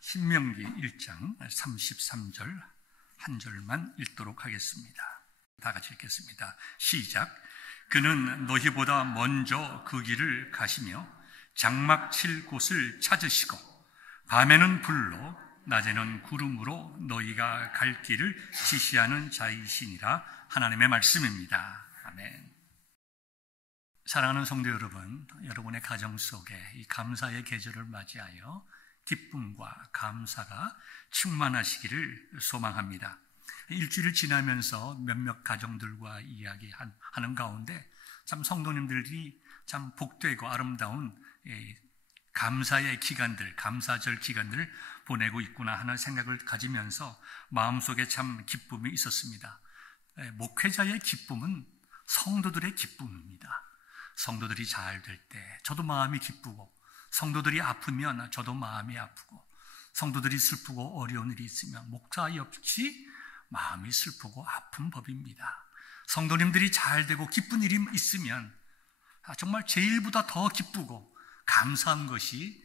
신명기 1장 33절 한 절만 읽도록 하겠습니다. 다 같이 읽겠습니다. 시작. 그는 너희보다 먼저 그 길을 가시며 장막 칠 곳을 찾으시고 밤에는 불로 낮에는 구름으로 너희가 갈 길을 지시하는 자이시니라. 하나님의 말씀입니다. 아멘. 사랑하는 성도 여러분, 여러분의 가정 속에 이 감사의 계절을 맞이하여 기쁨과 감사가 충만하시기를 소망합니다. 일주일을 지나면서 몇몇 가정들과 이야기하는 가운데 참 성도님들이 참 복되고 아름다운 감사의 기간들, 감사절 기간들을 보내고 있구나 하는 생각을 가지면서 마음속에 참 기쁨이 있었습니다. 목회자의 기쁨은 성도들의 기쁨입니다. 성도들이 잘 될 때 저도 마음이 기쁘고, 성도들이 아프면 저도 마음이 아프고, 성도들이 슬프고 어려운 일이 있으면 목사 역시 마음이 슬프고 아픈 법입니다. 성도님들이 잘 되고 기쁜 일이 있으면 정말 제일보다 더 기쁘고 감사한 것이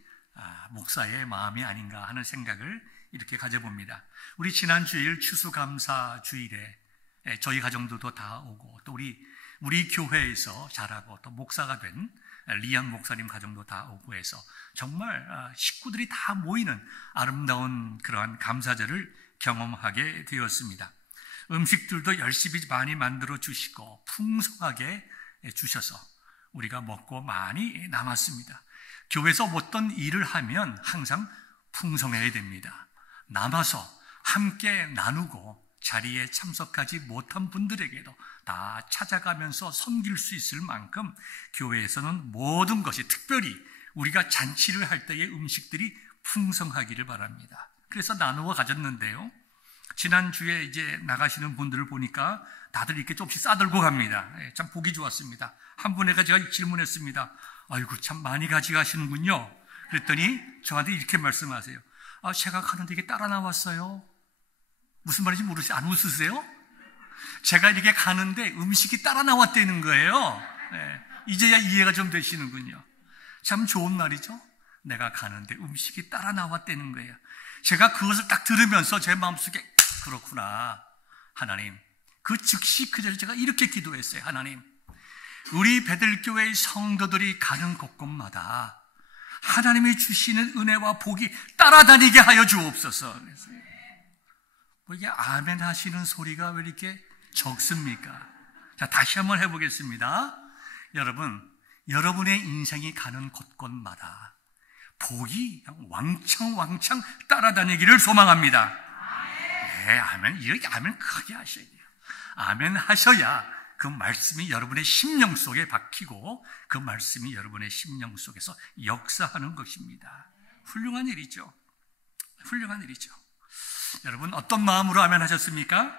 목사의 마음이 아닌가 하는 생각을 이렇게 가져봅니다. 우리 지난 주일 추수감사 주일에 저희 가정들도 다 오고, 또 우리 교회에서 자라고 또 목사가 된 리안 목사님 가정도 다 오고 해서 정말 식구들이 다 모이는 아름다운 그러한 감사절을 경험하게 되었습니다. 음식들도 열심히 많이 만들어 주시고 풍성하게 주셔서 우리가 먹고 많이 남았습니다. 교회에서 어떤 일을 하면 항상 풍성해야 됩니다. 남아서 함께 나누고 자리에 참석하지 못한 분들에게도 다 찾아가면서 섬길 수 있을 만큼 교회에서는 모든 것이, 특별히 우리가 잔치를 할 때의 음식들이 풍성하기를 바랍니다. 그래서 나누어 가졌는데요, 지난주에 이제 나가시는 분들을 보니까 다들 이렇게 조금씩 싸들고 갑니다. 참 보기 좋았습니다. 한 분에게 제가 질문했습니다. 아이고, 참 많이 가져가시는군요. 그랬더니 저한테 이렇게 말씀하세요. 제가 가는데 이게 따라 나왔어요. 무슨 말인지 모르시죠? 안 웃으세요? 제가 이렇게 가는데 음식이 따라 나왔다는 거예요. 이제야 이해가 좀 되시는군요. 참 좋은 말이죠. 내가 가는데 음식이 따라 나왔다는 거예요. 제가 그것을 딱 들으면서 제 마음속에 그렇구나. 하나님, 그 즉시 그 자리에 제가 이렇게 기도했어요. 하나님, 우리 베들교회의 성도들이 가는 곳곳마다 하나님이 주시는 은혜와 복이 따라다니게 하여 주옵소서. 뭐 이게 아멘 하시는 소리가 왜 이렇게 적습니까? 자, 다시 한번 해보겠습니다. 여러분의 인생이 가는 곳곳마다 복이 왕창 따라다니기를 소망합니다. 네, 아멘. 이렇게 아멘 크게 하셔야 돼요. 아멘 하셔야 그 말씀이 여러분의 심령 속에 박히고 그 말씀이 여러분의 심령 속에서 역사하는 것입니다. 훌륭한 일이죠. 훌륭한 일이죠. 여러분, 어떤 마음으로 아멘 하셨습니까?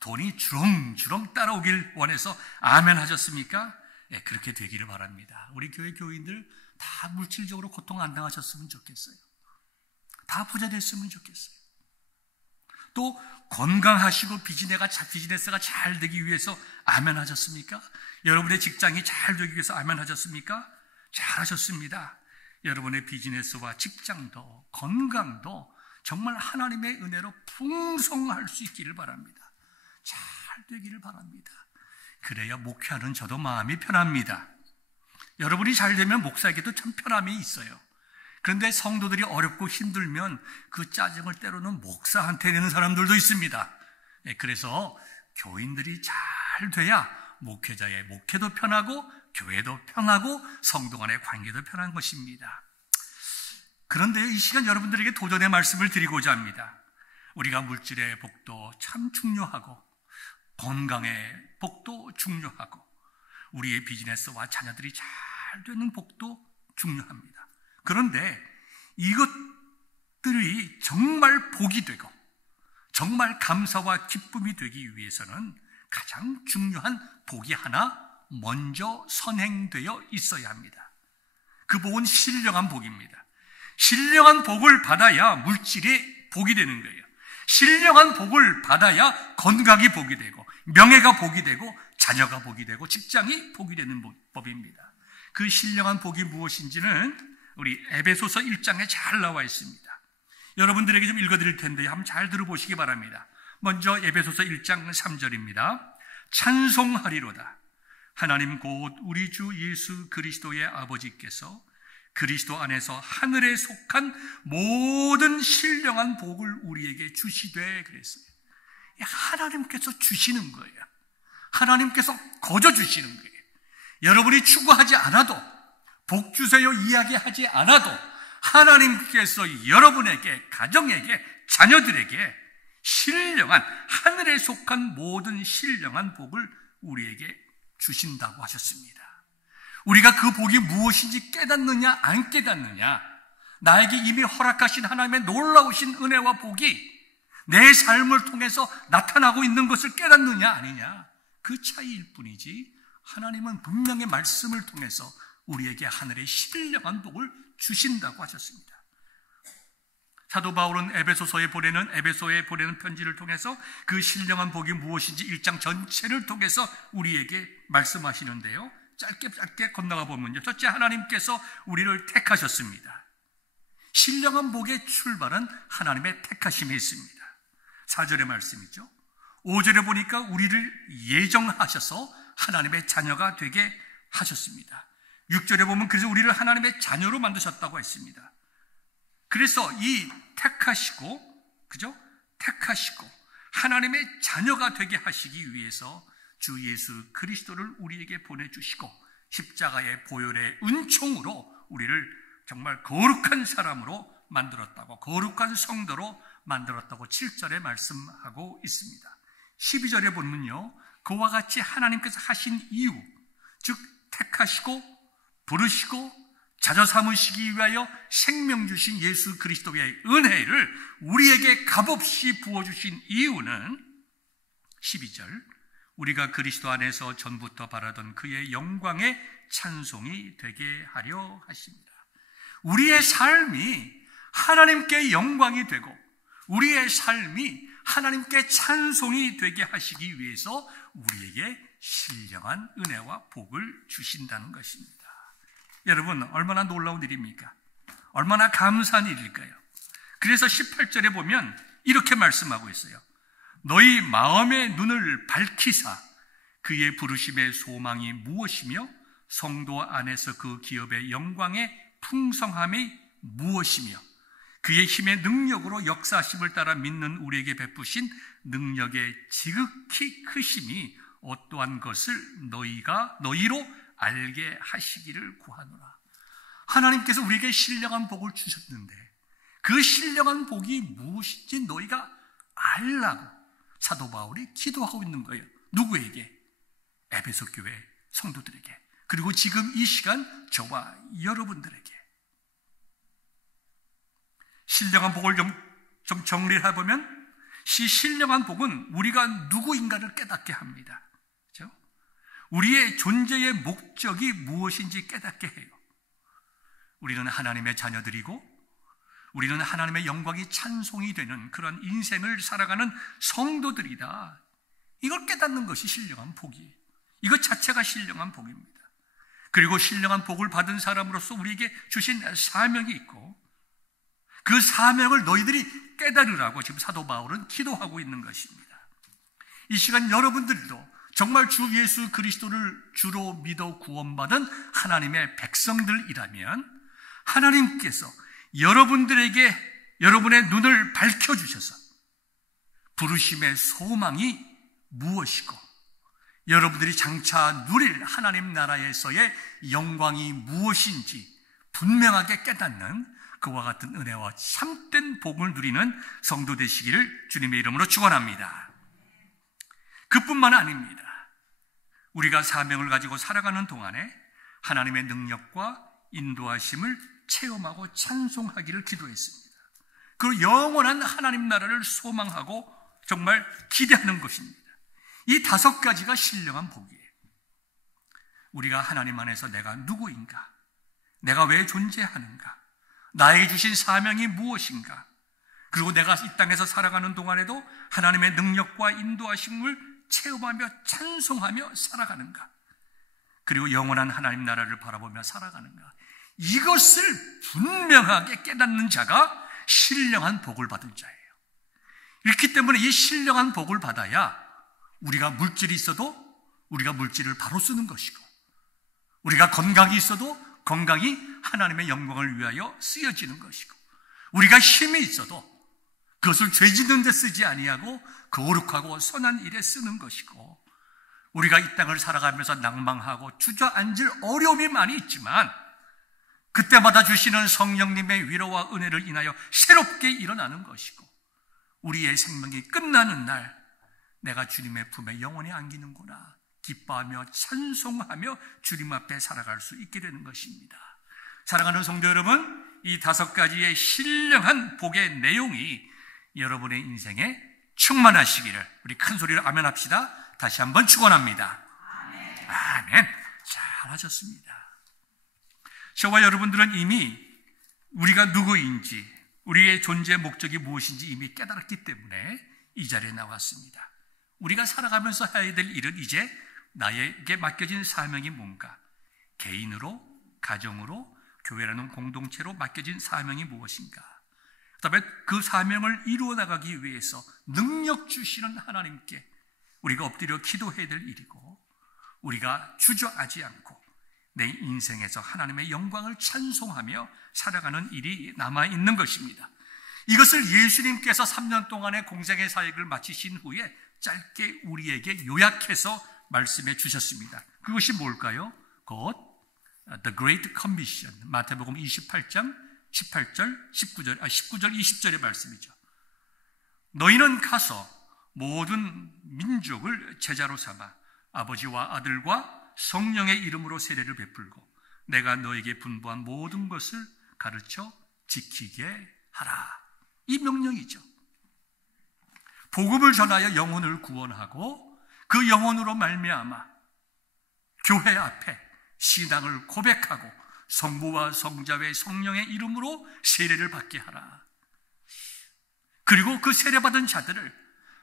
돈이 주렁주렁 따라오길 원해서 아멘 하셨습니까? 네, 그렇게 되기를 바랍니다. 우리 교회 교인들 다 물질적으로 고통 안 당하셨으면 좋겠어요. 다 부자 됐으면 좋겠어요. 또 건강하시고 비즈니스가 잘 되기 위해서 아멘 하셨습니까? 여러분의 직장이 잘 되기 위해서 아멘 하셨습니까? 잘 하셨습니다. 여러분의 비즈니스와 직장도 건강도 정말 하나님의 은혜로 풍성할 수 있기를 바랍니다. 잘 되기를 바랍니다. 그래야 목회하는 저도 마음이 편합니다. 여러분이 잘 되면 목사에게도 참 편함이 있어요. 그런데 성도들이 어렵고 힘들면 그 짜증을 때로는 목사한테 내는 사람들도 있습니다. 그래서 교인들이 잘 돼야 목회자의 목회도 편하고 교회도 편하고 성도 간의 관계도 편한 것입니다. 그런데 이 시간 여러분들에게 도전의 말씀을 드리고자 합니다. 우리가 물질의 복도 참 중요하고 건강의 복도 중요하고 우리의 비즈니스와 자녀들이 잘 되는 복도 중요합니다. 그런데 이것들이 정말 복이 되고 정말 감사와 기쁨이 되기 위해서는 가장 중요한 복이 하나 먼저 선행되어 있어야 합니다. 그 복은 신령한 복입니다. 신령한 복을 받아야 물질이 복이 되는 거예요. 신령한 복을 받아야 건강이 복이 되고 명예가 복이 되고 자녀가 복이 되고 직장이 복이 되는 법입니다. 그 신령한 복이 무엇인지는 우리 에베소서 1장에 잘 나와 있습니다. 여러분들에게 좀 읽어드릴 텐데 한번 잘 들어보시기 바랍니다. 먼저 에베소서 1장 3절입니다. 찬송하리로다. 하나님 곧 우리 주 예수 그리스도의 아버지께서 그리스도 안에서 하늘에 속한 모든 신령한 복을 우리에게 주시되 그랬어요. 하나님께서 주시는 거예요. 하나님께서 거저 주시는 거예요. 여러분이 추구하지 않아도, 복 주세요 이야기하지 않아도 하나님께서 여러분에게, 가정에게, 자녀들에게 신령한, 하늘에 속한 모든 신령한 복을 우리에게 주신다고 하셨습니다. 우리가 그 복이 무엇인지 깨닫느냐 안 깨닫느냐, 나에게 이미 허락하신 하나님의 놀라우신 은혜와 복이 내 삶을 통해서 나타나고 있는 것을 깨닫느냐 아니냐, 그 차이일 뿐이지 하나님은 분명히 말씀을 통해서 우리에게 하늘의 신령한 복을 주신다고 하셨습니다. 사도 바울은 에베소에 보내는 편지를 통해서 그 신령한 복이 무엇인지 1장 전체를 통해서 우리에게 말씀하시는데요. 짧게 건너가 보면요. 첫째, 하나님께서 우리를 택하셨습니다. 신령한 복의 출발은 하나님의 택하심에 있습니다. 4절의 말씀이죠. 5절에 보니까 우리를 예정하셔서 하나님의 자녀가 되게 하셨습니다. 6절에 보면 그래서 우리를 하나님의 자녀로 만드셨다고 했습니다. 그래서 이 택하시고, 그죠? 택하시고 하나님의 자녀가 되게 하시기 위해서 주 예수 그리스도를 우리에게 보내주시고 십자가의 보혈의 은총으로 우리를 정말 거룩한 사람으로 만들었다고, 거룩한 성도로 만들었다고 7절에 말씀하고 있습니다. 12절에 보면요, 그와 같이 하나님께서 하신 이유, 즉 택하시고 부르시고 자녀 삼으시기 위하여 생명 주신 예수 그리스도의 은혜를 우리에게 값없이 부어주신 이유는 12절, 우리가 그리스도 안에서 전부터 바라던 그의 영광의 찬송이 되게 하려 하십니다. 우리의 삶이 하나님께 영광이 되고 우리의 삶이 하나님께 찬송이 되게 하시기 위해서 우리에게 신령한 은혜와 복을 주신다는 것입니다. 여러분, 얼마나 놀라운 일입니까? 얼마나 감사한 일일까요? 그래서 18절에 보면 이렇게 말씀하고 있어요. 너희 마음의 눈을 밝히사 그의 부르심의 소망이 무엇이며 성도 안에서 그 기업의 영광의 풍성함이 무엇이며 그의 힘의 능력으로 역사하심을 따라 믿는 우리에게 베푸신 능력의 지극히 크심이 어떠한 것을 너희로 알게 하시기를 구하노라. 하나님께서 우리에게 신령한 복을 주셨는데 그 신령한 복이 무엇인지 너희가 알라고 사도 바울이 기도하고 있는 거예요. 누구에게? 에베소 교회 성도들에게, 그리고 지금 이 시간 저와 여러분들에게. 신령한 복을 좀 정리를 해보면 이 신령한 복은 우리가 누구인가를 깨닫게 합니다. 그렇죠? 우리의 존재의 목적이 무엇인지 깨닫게 해요. 우리는 하나님의 자녀들이고 우리는 하나님의 영광이 찬송이 되는 그런 인생을 살아가는 성도들이다. 이걸 깨닫는 것이 신령한 복이에요. 이것 자체가 신령한 복입니다. 그리고 신령한 복을 받은 사람으로서 우리에게 주신 사명이 있고 그 사명을 너희들이 깨달으라고 지금 사도 바울은 기도하고 있는 것입니다. 이 시간 여러분들도 정말 주 예수 그리스도를 주로 믿어 구원받은 하나님의 백성들이라면 하나님께서 여러분들에게 여러분의 눈을 밝혀주셔서 부르심의 소망이 무엇이고 여러분들이 장차 누릴 하나님 나라에서의 영광이 무엇인지 분명하게 깨닫는 그와 같은 은혜와 참된 복을 누리는 성도 되시기를 주님의 이름으로 축원합니다. 그뿐만 아닙니다. 우리가 사명을 가지고 살아가는 동안에 하나님의 능력과 인도하심을 체험하고 찬송하기를 기도했습니다. 그리고 영원한 하나님 나라를 소망하고 정말 기대하는 것입니다. 이 5가지가 신령한 복이에요. 우리가 하나님 안에서 내가 누구인가? 내가 왜 존재하는가? 나에게 주신 사명이 무엇인가? 그리고 내가 이 땅에서 살아가는 동안에도 하나님의 능력과 인도하심을 체험하며 찬송하며 살아가는가? 그리고 영원한 하나님 나라를 바라보며 살아가는가? 이것을 분명하게 깨닫는 자가 신령한 복을 받은 자예요. 그렇기 때문에 이 신령한 복을 받아야 우리가 물질이 있어도 우리가 물질을 바로 쓰는 것이고, 우리가 건강이 있어도 건강이 하나님의 영광을 위하여 쓰여지는 것이고, 우리가 힘이 있어도 그것을 죄 짓는 데 쓰지 아니하고 거룩하고 선한 일에 쓰는 것이고, 우리가 이 땅을 살아가면서 낭망하고 주저앉을 어려움이 많이 있지만 그때마다 주시는 성령님의 위로와 은혜를 인하여 새롭게 일어나는 것이고, 우리의 생명이 끝나는 날 내가 주님의 품에 영원히 안기는구나 기뻐하며 찬송하며 주님 앞에 살아갈 수 있게 되는 것입니다. 사랑하는 성도 여러분, 이 5가지의 신령한 복의 내용이 여러분의 인생에 충만하시기를 우리 큰 소리로 아멘 합시다. 다시 한번 축원합니다. 아멘. 잘하셨습니다. 저와 여러분들은 이미 우리가 누구인지, 우리의 존재 목적이 무엇인지 이미 깨달았기 때문에 이 자리에 나왔습니다. 우리가 살아가면서 해야 될 일은 이제 나에게 맡겨진 사명이 뭔가, 개인으로, 가정으로, 교회라는 공동체로 맡겨진 사명이 무엇인가, 그 다음에 그 사명을 이루어 나가기 위해서 능력 주시는 하나님께 우리가 엎드려 기도해야 될 일이고, 우리가 주저하지 않고 내 인생에서 하나님의 영광을 찬송하며 살아가는 일이 남아있는 것입니다. 이것을 예수님께서 3년 동안의 공생의 사역을 마치신 후에 짧게 우리에게 요약해서 말씀해 주셨습니다. 그것이 뭘까요? 곧 The Great Commission, 마태복음 28장 18절, 19절, 20절의 말씀이죠. 너희는 가서 모든 민족을 제자로 삼아 아버지와 아들과 성령의 이름으로 세례를 베풀고 내가 너에게 분부한 모든 것을 가르쳐 지키게 하라. 이 명령이죠. 복음을 전하여 영혼을 구원하고 그 영혼으로 말미암아 교회 앞에 신앙을 고백하고 성부와 성자와 성령의 이름으로 세례를 받게 하라. 그리고 그 세례받은 자들을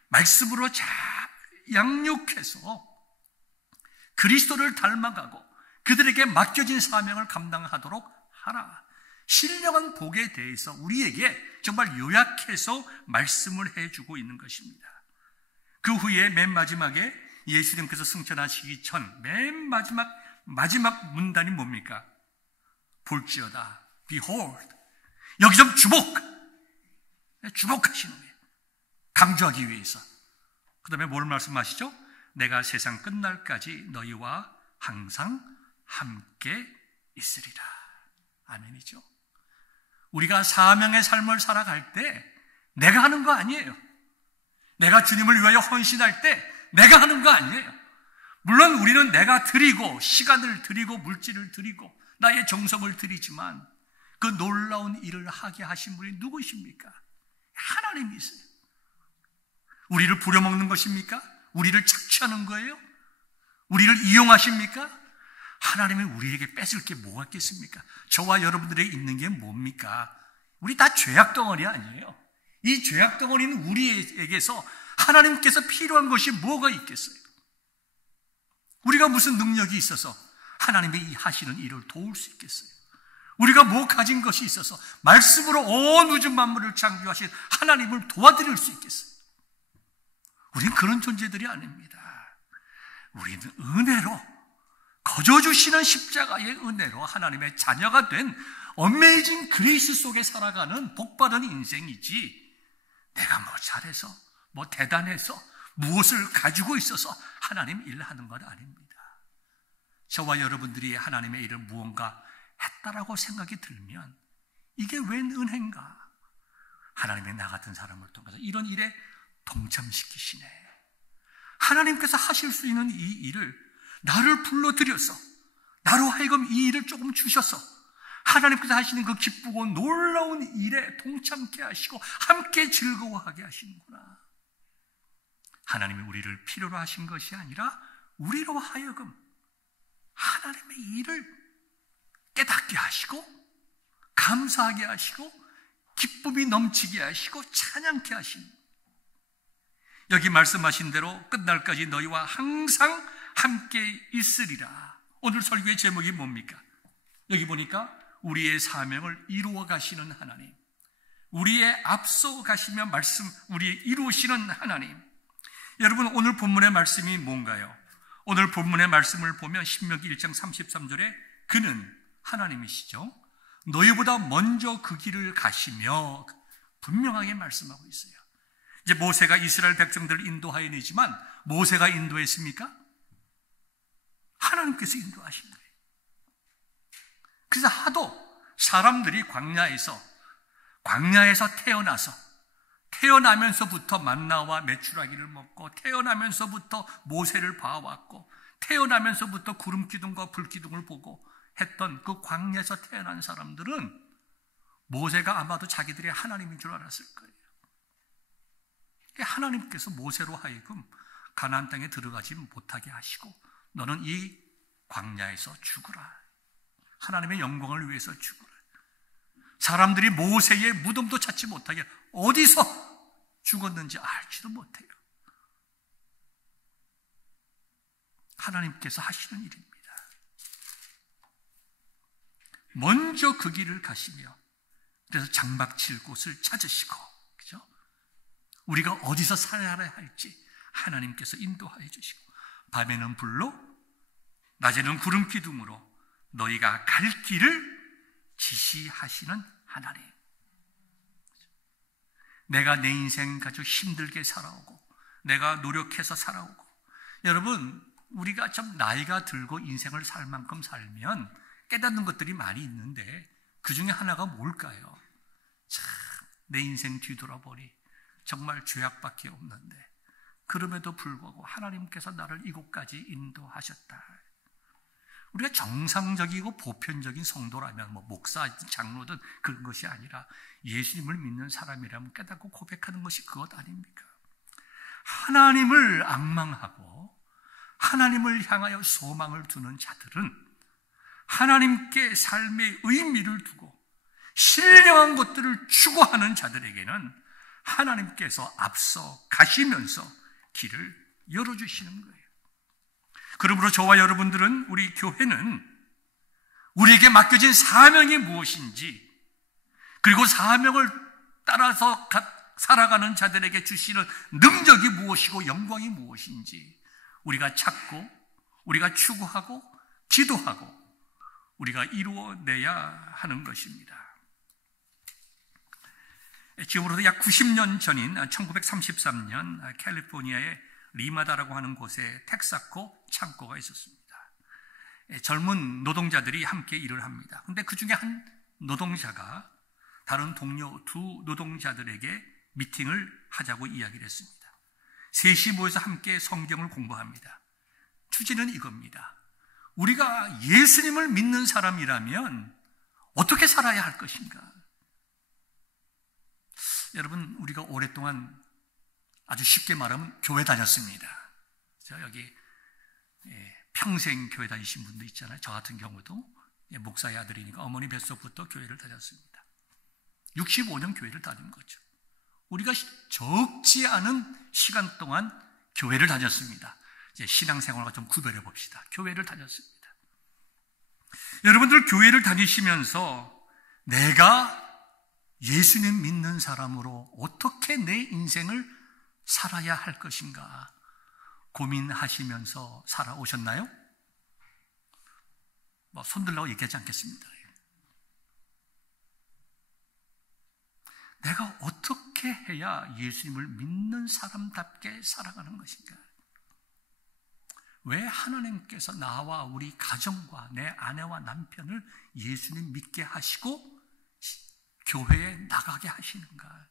말씀으로 잘 양육해서 그리스도를 닮아가고 그들에게 맡겨진 사명을 감당하도록 하라. 신령한 복에 대해서 우리에게 정말 요약해서 말씀을 해주고 있는 것입니다. 그 후에 맨 마지막에 예수님께서 승천하시기 전 맨 마지막 문단이 뭡니까? 볼지어다, behold. 여기 좀 주목하시는 거예요. 강조하기 위해서. 그 다음에 뭘 말씀하시죠? 내가 세상 끝날까지 너희와 항상 함께 있으리라. 아멘이죠. 우리가 사명의 삶을 살아갈 때 내가 하는 거 아니에요. 내가 주님을 위하여 헌신할 때 내가 하는 거 아니에요. 물론 우리는 내가 드리고 시간을 드리고 물질을 드리고 나의 정성을 드리지만 그 놀라운 일을 하게 하신 분이 누구십니까? 하나님이세요. 우리를 부려먹는 것입니까? 우리를 착취하는 거예요? 우리를 이용하십니까? 하나님이 우리에게 뺏을 게 뭐가 있겠습니까? 저와 여러분들에게 있는 게 뭡니까? 우리 다 죄악 덩어리 아니에요. 이 죄악 덩어리는 우리에게서 하나님께서 필요한 것이 뭐가 있겠어요? 우리가 무슨 능력이 있어서 하나님이 하시는 일을 도울 수 있겠어요? 우리가 뭐 가진 것이 있어서 말씀으로 온 우주 만물을 창조하신 하나님을 도와드릴 수 있겠어요? 우리는 그런 존재들이 아닙니다. 우리는 은혜로, 거저주시는 십자가의 은혜로 하나님의 자녀가 된 어메이징 그레이스 속에 살아가는 복받은 인생이지, 내가 뭐 잘해서 뭐 대단해서 무엇을 가지고 있어서 하나님 일하는 것 아닙니다. 저와 여러분들이 하나님의 일을 무언가 했다라고 생각이 들면 이게 웬 은혜인가? 하나님의 나 같은 사람을 통해서 이런 일에 동참시키시네. 하나님께서 하실 수 있는 이 일을 나를 불러들여서 나로 하여금 이 일을 조금 주셔서 하나님께서 하시는 그 기쁘고 놀라운 일에 동참케 하시고 함께 즐거워하게 하시는구나. 하나님이 우리를 필요로 하신 것이 아니라 우리로 하여금 하나님의 일을 깨닫게 하시고 감사하게 하시고 기쁨이 넘치게 하시고 찬양케 하시는, 여기 말씀하신 대로 끝날까지 너희와 항상 함께 있으리라. 오늘 설교의 제목이 뭡니까? 여기 보니까 우리의 사명을 이루어 가시는 하나님, 우리의 앞서 가시며 우리 이루시는 하나님. 여러분, 오늘 본문의 말씀이 뭔가요? 오늘 본문의 말씀을 보면 신명기 1장 33절에 그는 하나님이시죠. 너희보다 먼저 그 길을 가시며 분명하게 말씀하고 있어요. 이제 모세가 이스라엘 백성들을 인도하여 내지만 모세가 인도했습니까? 하나님께서 인도하신 거예요. 그래서 하도 사람들이 광야에서 태어나면서부터 만나와 메추라기를 먹고 태어나면서부터 모세를 봐왔고 태어나면서부터 구름 기둥과 불 기둥을 보고 했던 그 광야에서 태어난 사람들은 모세가 아마도 자기들이 하나님인 줄 알았을 거예요. 하나님께서 모세로 하여금 가나안 땅에 들어가지 못하게 하시고 너는 이 광야에서 죽으라. 하나님의 영광을 위해서 죽으라. 사람들이 모세의 무덤도 찾지 못하게 어디서 죽었는지 알지도 못해요. 하나님께서 하시는 일입니다. 먼저 그 길을 가시며 그래서 장막 칠 곳을 찾으시고, 그죠? 우리가 어디서 살아야 할지 하나님께서 인도하여 주시고 밤에는 불로 낮에는 구름 기둥으로 너희가 갈 길을 지시하시는 하나님. 내가 내 인생 아주 힘들게 살아오고 내가 노력해서 살아오고, 여러분 우리가 좀 나이가 들고 인생을 살 만큼 살면 깨닫는 것들이 많이 있는데 그 중에 하나가 뭘까요? 참, 내 인생 뒤돌아보니 정말 죄악밖에 없는데 그럼에도 불구하고 하나님께서 나를 이곳까지 인도하셨다. 우리가 정상적이고 보편적인 성도라면 목사든 장로든 그런 것이 아니라 예수님을 믿는 사람이라면 깨닫고 고백하는 것이 그것 아닙니까? 하나님을 앙망하고 하나님을 향하여 소망을 두는 자들은 하나님께 삶의 의미를 두고 신령한 것들을 추구하는 자들에게는 하나님께서 앞서 가시면서 길을 열어주시는 거예요. 그러므로 저와 여러분들은, 우리 교회는 우리에게 맡겨진 사명이 무엇인지, 그리고 사명을 따라서 살아가는 자들에게 주시는 능력이 무엇이고 영광이 무엇인지 우리가 찾고 우리가 추구하고 기도하고 우리가 이루어내야 하는 것입니다. 지금으로부터 약 90년 전인 1933년 캘리포니아의 리마다라고 하는 곳에 텍사코 창고가 있었습니다. 젊은 노동자들이 함께 일을 합니다. 그런데 그 중에 한 노동자가 다른 동료 두 노동자들에게 미팅을 하자고 이야기를 했습니다. 셋이 모여서 함께 성경을 공부합니다. 주제는 이겁니다. 우리가 예수님을 믿는 사람이라면 어떻게 살아야 할 것인가? 여러분, 우리가 오랫동안 아주 쉽게 말하면 교회 다녔습니다. 여기 평생 교회 다니신 분도 있잖아요. 저 같은 경우도 목사의 아들이니까 어머니 뱃속부터 교회를 다녔습니다. 65년 교회를 다닌 거죠. 우리가 적지 않은 시간 동안 교회를 다녔습니다. 이제 신앙생활과 좀 구별해 봅시다. 교회를 다녔습니다. 여러분들 교회를 다니시면서 내가 예수님 믿는 사람으로 어떻게 내 인생을 살아야 할 것인가 고민하시면서 살아오셨나요? 손들라고 얘기하지 않겠습니다. 내가 어떻게 해야 예수님을 믿는 사람답게 살아가는 것인가? 왜 하나님께서 나와 우리 가정과 내 아내와 남편을 예수님 믿게 하시고 교회에 나가게 하시는가?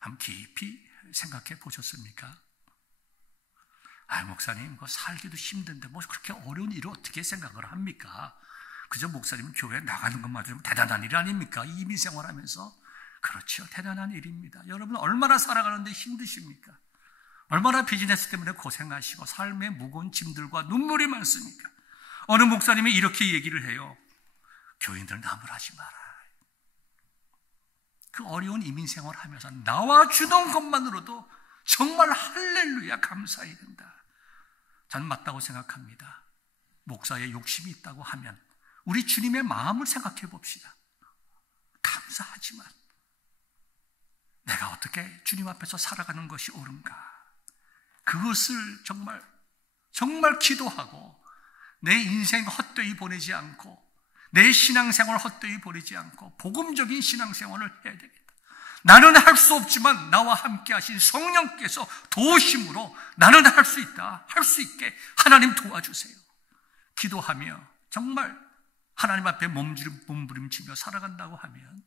한번 깊이 생각해 보셨습니까? 목사님, 살기도 힘든데 그렇게 어려운 일을 어떻게 생각을 합니까? 그저 목사님은 교회에 나가는 것만으로 대단한 일 아닙니까? 이민생활하면서. 그렇죠, 대단한 일입니다. 여러분 얼마나 살아가는데 힘드십니까? 얼마나 비즈니스 때문에 고생하시고 삶의 무거운 짐들과 눈물이 많습니까? 어느 목사님이 이렇게 얘기를 해요. 교인들 나무라지 마라. 그 어려운 이민생활을 하면서 나와주는 것만으로도 정말 할렐루야 감사해야 된다. 저는 맞다고 생각합니다. 목사의 욕심이 있다고 하면 우리 주님의 마음을 생각해 봅시다. 감사하지만 내가 어떻게 주님 앞에서 살아가는 것이 옳은가, 그것을 정말 기도하고 내 인생 헛되이 보내지 않고 내 신앙생활을 헛되이 보내지 않고 복음적인 신앙생활을 해야 되겠다. 나는 할 수 없지만 나와 함께 하신 성령께서 도우심으로 나는 할 수 있다, 할 수 있게 하나님 도와주세요. 기도하며 정말 하나님 앞에 몸부림치며 살아간다고 하면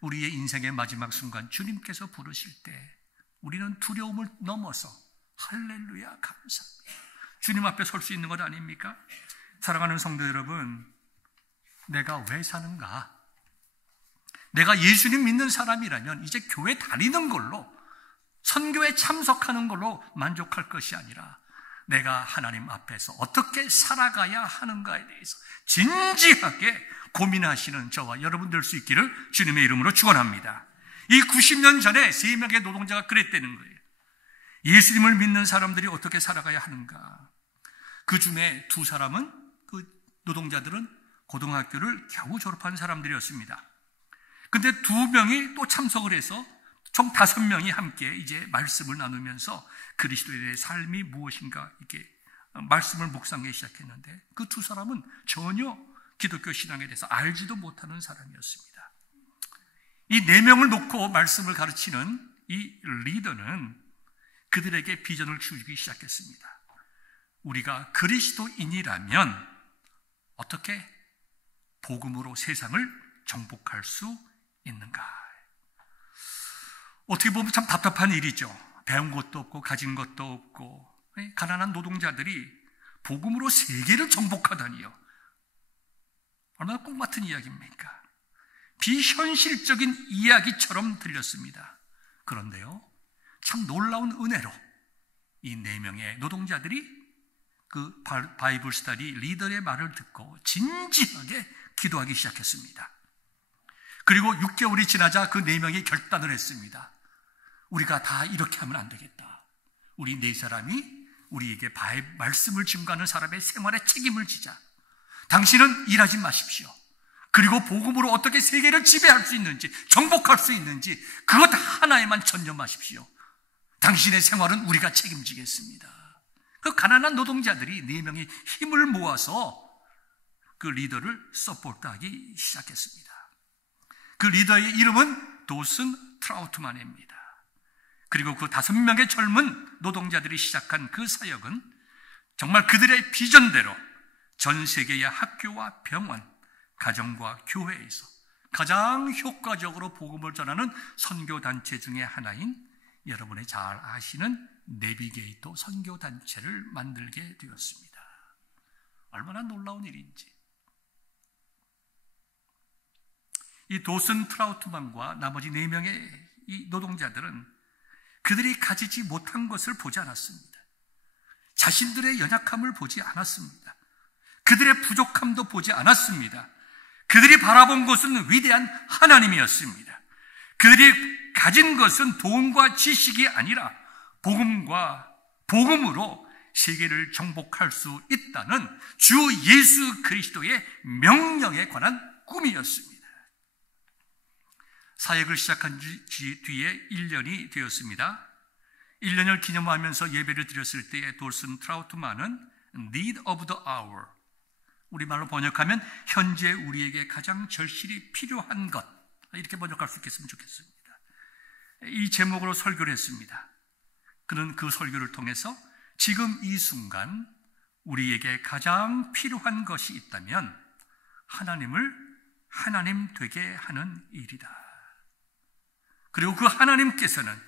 우리의 인생의 마지막 순간 주님께서 부르실 때 우리는 두려움을 넘어서 할렐루야 감사합니다, 주님 앞에 설 수 있는 것 아닙니까? 사랑하는 성도 여러분, 내가 왜 사는가? 내가 예수님 믿는 사람이라면 이제 교회 다니는 걸로, 선교에 참석하는 걸로 만족할 것이 아니라 내가 하나님 앞에서 어떻게 살아가야 하는가에 대해서 진지하게 고민하시는 저와 여러분 될 수 있기를 주님의 이름으로 축원합니다. 이 90년 전에 3명의 노동자가 그랬다는 거예요. 예수님을 믿는 사람들이 어떻게 살아가야 하는가. 그 중에 2사람은, 그 노동자들은 고등학교를 겨우 졸업한 사람들이었습니다. 근데 2명이 또 참석을 해서 총 5명이 함께 이제 말씀을 나누면서 그리스도인의 삶이 무엇인가 이렇게 말씀을 묵상하기 시작했는데, 그 2사람은 전혀 기독교 신앙에 대해서 알지도 못하는 사람이었습니다. 이 4명을 놓고 말씀을 가르치는 이 리더는 그들에게 비전을 주기 시작했습니다. 우리가 그리스도인이라면 어떻게 복음으로 세상을 정복할 수 있는가? 어떻게 보면 참 답답한 일이죠. 배운 것도 없고 가진 것도 없고 가난한 노동자들이 복음으로 세계를 정복하다니요. 얼마나 꼭 같은 이야기입니까? 비현실적인 이야기처럼 들렸습니다. 그런데요, 참 놀라운 은혜로 이 4명의 노동자들이 그 바이블 스터디 리더의 말을 듣고 진지하게 기도하기 시작했습니다. 그리고 6개월이 지나자 그 4명이 결단을 했습니다. 우리가 다 이렇게 하면 안 되겠다. 우리 4사람이 우리에게 말씀을 증거하는 사람의 생활에 책임을 지자. 당신은 일하지 마십시오. 그리고 복음으로 어떻게 세계를 지배할 수 있는지, 정복할 수 있는지 그것 하나에만 전념하십시오. 당신의 생활은 우리가 책임지겠습니다. 그 가난한 노동자들이 4명이 힘을 모아서 그 리더를 서포트하기 시작했습니다. 그 리더의 이름은 도슨 트라우트만입니다. 그리고 그 5명의 젊은 노동자들이 시작한 그 사역은 정말 그들의 비전대로 전 세계의 학교와 병원, 가정과 교회에서 가장 효과적으로 복음을 전하는 선교단체 중에 하나인 여러분이 잘 아시는 내비게이터 선교단체를 만들게 되었습니다. 얼마나 놀라운 일인지. 이 도슨 트라우트만과 나머지 4명의 이 노동자들은 그들이 가지지 못한 것을 보지 않았습니다. 자신들의 연약함을 보지 않았습니다. 그들의 부족함도 보지 않았습니다. 그들이 바라본 것은 위대한 하나님이었습니다. 그들이 가진 것은 돈과 지식이 아니라 복음으로 세계를 정복할 수 있다는 주 예수 그리스도의 명령에 관한 꿈이었습니다. 사역을 시작한 뒤에 1년이 되었습니다. 1년을 기념하면서 예배를 드렸을 때에 도슨 트라우트만은 Need of the Hour, 우리말로 번역하면 현재 우리에게 가장 절실히 필요한 것, 이렇게 번역할 수 있겠으면 좋겠습니다. 이 제목으로 설교를 했습니다. 그는 그 설교를 통해서 지금 이 순간 우리에게 가장 필요한 것이 있다면 하나님을 하나님 되게 하는 일이다. 그리고 그 하나님께서는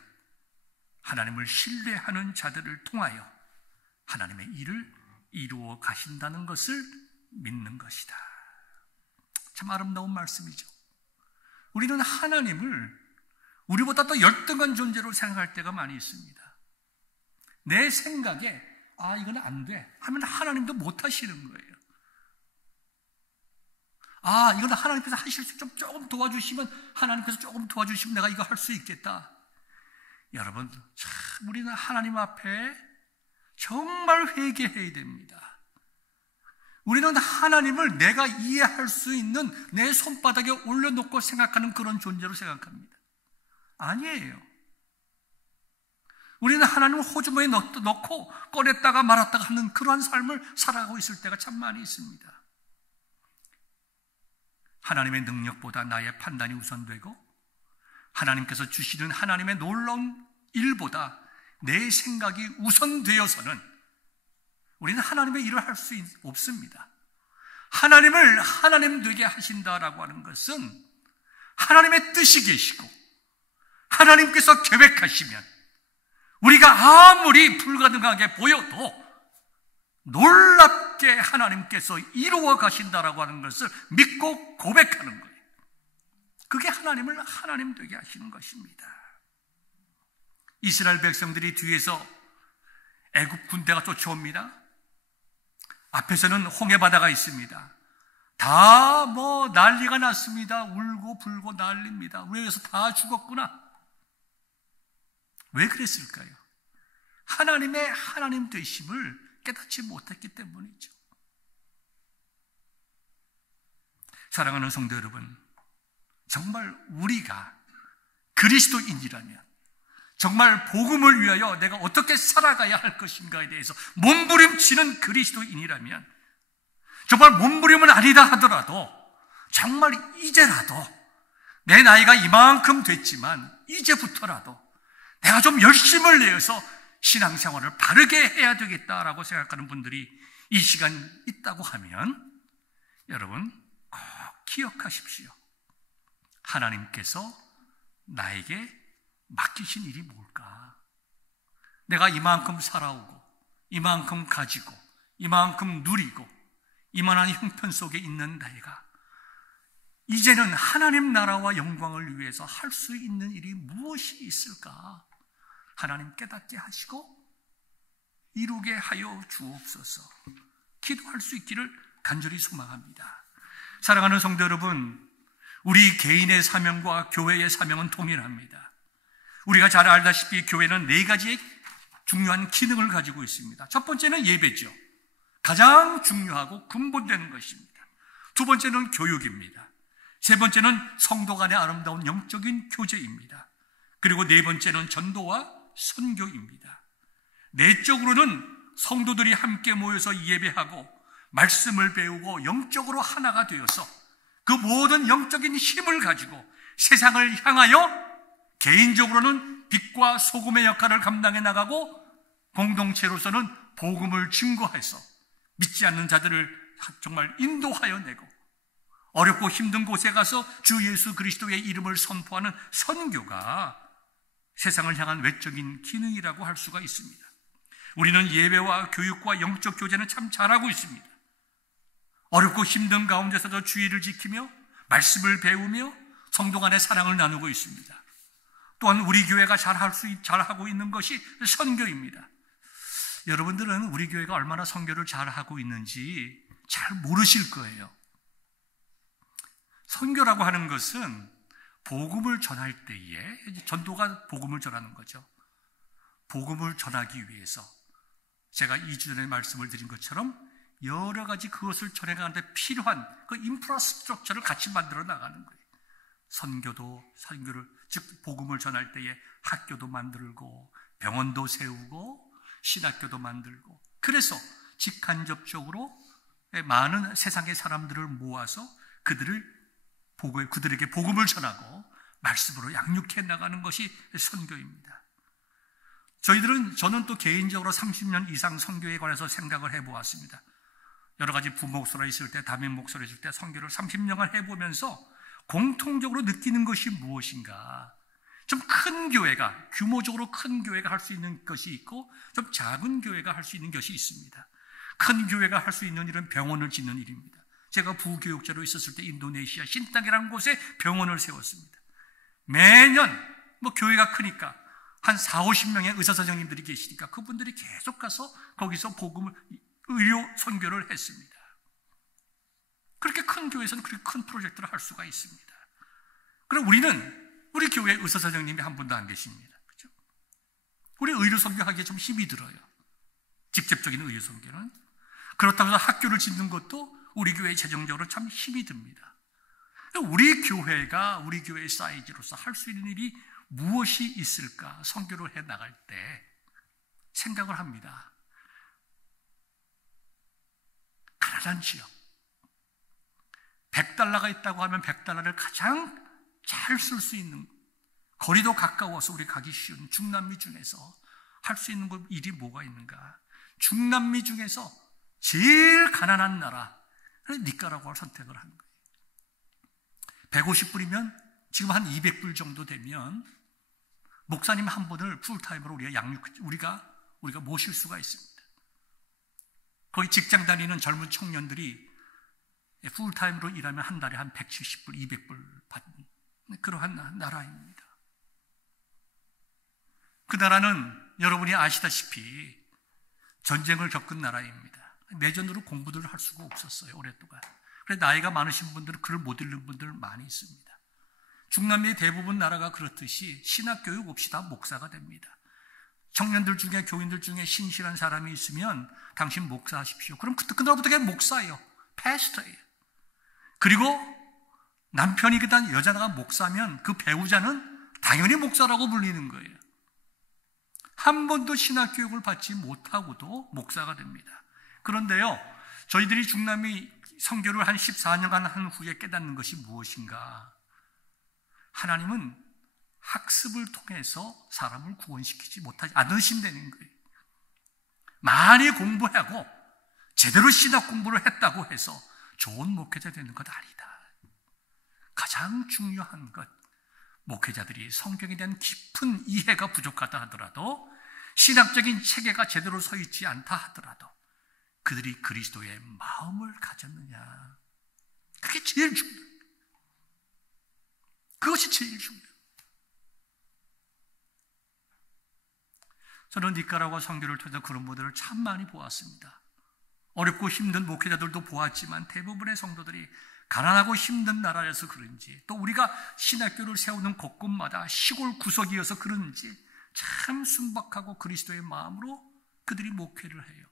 하나님을 신뢰하는 자들을 통하여 하나님의 일을 이루어 가신다는 것을 믿는 것이다. 참 아름다운 말씀이죠. 우리는 하나님을 우리보다 더 열등한 존재로 생각할 때가 많이 있습니다. 내 생각에 이건 안 돼 하면 하나님도 못 하시는 거예요. 이건 하나님께서 하실 수 조금 도와주시면, 하나님께서 조금 도와주시면 내가 이거 할 수 있겠다. 여러분, 참 우리는 하나님 앞에 정말 회개해야 됩니다. 우리는 하나님을 내가 이해할 수 있는 내 손바닥에 올려놓고 생각하는 그런 존재로 생각합니다. 아니에요. 우리는 하나님을 호주머니에 넣고 꺼냈다가 말았다가 하는 그러한 삶을 살아가고 있을 때가 참 많이 있습니다. 하나님의 능력보다 나의 판단이 우선되고 하나님께서 주시는 하나님의 놀라운 일보다 내 생각이 우선되어서는 우리는 하나님의 일을 할 수 없습니다. 하나님을 하나님 되게 하신다라고 하는 것은 하나님의 뜻이 계시고 하나님께서 계획하시면 우리가 아무리 불가능하게 보여도 놀랍게 하나님께서 이루어 가신다라고 하는 것을 믿고 고백하는 거예요. 그게 하나님을 하나님 되게 하시는 것입니다. 이스라엘 백성들이 뒤에서 애굽 군대가 쫓아옵니다. 앞에서는 홍해바다가 있습니다. 다 난리가 났습니다. 울고 불고 난립니다. 우리 여기서 다 죽었구나. 왜 그랬을까요? 하나님의 하나님 되심을 깨닫지 못했기 때문이죠. 사랑하는 성도 여러분, 정말 우리가 그리스도인이라면 정말 복음을 위하여 내가 어떻게 살아가야 할 것인가에 대해서 몸부림치는 그리스도인이라면 정말 몸부림은 아니다 하더라도 정말 이제라도 내 나이가 이만큼 됐지만 이제부터라도 내가 좀 열심을 내어서 신앙생활을 바르게 해야 되겠다라고 생각하는 분들이 이 시간 있다고 하면 여러분 꼭 기억하십시오. 하나님께서 나에게 맡기신 일이 뭘까? 내가 이만큼 살아오고 이만큼 가지고 이만큼 누리고 이만한 형편 속에 있는 나이가 이제는 하나님 나라와 영광을 위해서 할 수 있는 일이 무엇이 있을까? 하나님 깨닫게 하시고 이루게 하여 주옵소서. 기도할 수 있기를 간절히 소망합니다. 사랑하는 성도 여러분, 우리 개인의 사명과 교회의 사명은 동일합니다. 우리가 잘 알다시피 교회는 4가지의 중요한 기능을 가지고 있습니다. 첫 번째는 예배죠. 가장 중요하고 근본되는 것입니다. 두 번째는 교육입니다. 세 번째는 성도 간의 아름다운 영적인 교제입니다. 그리고 네 번째는 전도와 선교입니다. 내적으로는 성도들이 함께 모여서 예배하고 말씀을 배우고 영적으로 하나가 되어서 그 모든 영적인 힘을 가지고 세상을 향하여 개인적으로는 빛과 소금의 역할을 감당해 나가고 공동체로서는 복음을 증거해서 믿지 않는 자들을 정말 인도하여 내고 어렵고 힘든 곳에 가서 주 예수 그리스도의 이름을 선포하는 선교가 세상을 향한 외적인 기능이라고 할 수가 있습니다. 우리는 예배와 교육과 영적 교제는 참 잘하고 있습니다. 어렵고 힘든 가운데서도 주의를 지키며 말씀을 배우며 성도 간의 사랑을 나누고 있습니다. 또한 우리 교회가 잘하고 있는 것이 선교입니다. 여러분들은 우리 교회가 얼마나 선교를 잘하고 있는지 잘 모르실 거예요. 선교라고 하는 것은 복음을 전할 때에 전도가 복음을 전하는 거죠. 복음을 전하기 위해서 제가 2주 전에 말씀을 드린 것처럼 여러 가지 그것을 전해가는데 필요한 그 인프라스트럭처를 같이 만들어 나가는 거예요. 선교를 즉 복음을 전할 때에 학교도 만들고 병원도 세우고 신학교도 만들고 그래서 직간접적으로 많은 세상의 사람들을 모아서 그들에게 복음을 전하고 말씀으로 양육해 나가는 것이 선교입니다. 저는 또 개인적으로 30년 이상 선교에 관해서 생각을 해보았습니다. 여러 가지 부목소로 있을 때, 담임 목소로 있을 때 선교를 30년간 해보면서 공통적으로 느끼는 것이 무엇인가? 좀 큰 교회가, 규모적으로 큰 교회가 할 수 있는 것이 있고 좀 작은 교회가 할 수 있는 것이 있습니다. 큰 교회가 할 수 있는 일은 병원을 짓는 일입니다. 제가 부교육자로 있었을 때 인도네시아 신땅이라는 곳에 병원을 세웠습니다. 매년 교회가 크니까 한 40-50명의 의사 선생님들이 계시니까 그분들이 계속 가서 거기서 의료 선교를 했습니다. 그렇게 큰 교회에서는 그렇게 큰 프로젝트를 할 수가 있습니다. 그럼 우리 교회에 의사 선생님이 한 분도 안 계십니다. 그렇죠? 우리 의료 선교하기에 좀 힘이 들어요. 직접적인 의료 선교는. 그렇다고 해서 학교를 짓는 것도 우리 교회 재정적으로 참 힘이 듭니다. 우리 교회의 사이즈로서 할 수 있는 일이 무엇이 있을까 선교를 해 나갈 때 생각을 합니다. 가난한 지역, $100가 있다고 하면 $100를 가장 잘 쓸 수 있는, 거리도 가까워서 우리 가기 쉬운 중남미 중에서 할 수 있는 일이 뭐가 있는가? 중남미 중에서 제일 가난한 나라, 니카라과를 선택을 한 거예요. 150불이면 지금 한 200불 정도 되면 목사님 한 분을 풀타임으로 우리가 모실 수가 있습니다. 거기 직장 다니는 젊은 청년들이 풀타임으로 일하면 한 달에 한 170불, 200불 받는 그러한 나라입니다. 그 나라는 여러분이 아시다시피 전쟁을 겪은 나라입니다. 내전으로 공부들을 할 수가 없었어요, 오랫동안. 그래서 나이가 많으신 분들은 글을 못 읽는 분들 많이 있습니다. 중남미의 대부분 나라가 그렇듯이 신학교육 없이 다 목사가 됩니다. 청년들 중에, 교인들 중에 신실한 사람이 있으면 당신 목사하십시오. 그럼 그날부터 그냥 목사예요. 패스터예요. 그리고 남편이 그다음 여자가 목사면 그 배우자는 당연히 목사라고 불리는 거예요. 한 번도 신학교육을 받지 못하고도 목사가 됩니다. 그런데요, 저희들이 중남미 선교를 한 14년간 한 후에 깨닫는 것이 무엇인가? 하나님은 학습을 통해서 사람을 구원시키지 못하지 않으신다는 거예요. 많이 공부하고 제대로 신학 공부를 했다고 해서 좋은 목회자 되는 것 아니다. 가장 중요한 것, 목회자들이 성경에 대한 깊은 이해가 부족하다 하더라도, 신학적인 체계가 제대로 서 있지 않다 하더라도 그들이 그리스도의 마음을 가졌느냐, 그게 제일 중요해요. 그것이 제일 중요해요. 저는 니카라과 선교를 통해서 그런 모델을 참 많이 보았습니다. 어렵고 힘든 목회자들도 보았지만 대부분의 성도들이 가난하고 힘든 나라여서 그런지, 또 우리가 신학교를 세우는 곳곳마다 시골 구석이어서 그런지 참 순박하고 그리스도의 마음으로 그들이 목회를 해요.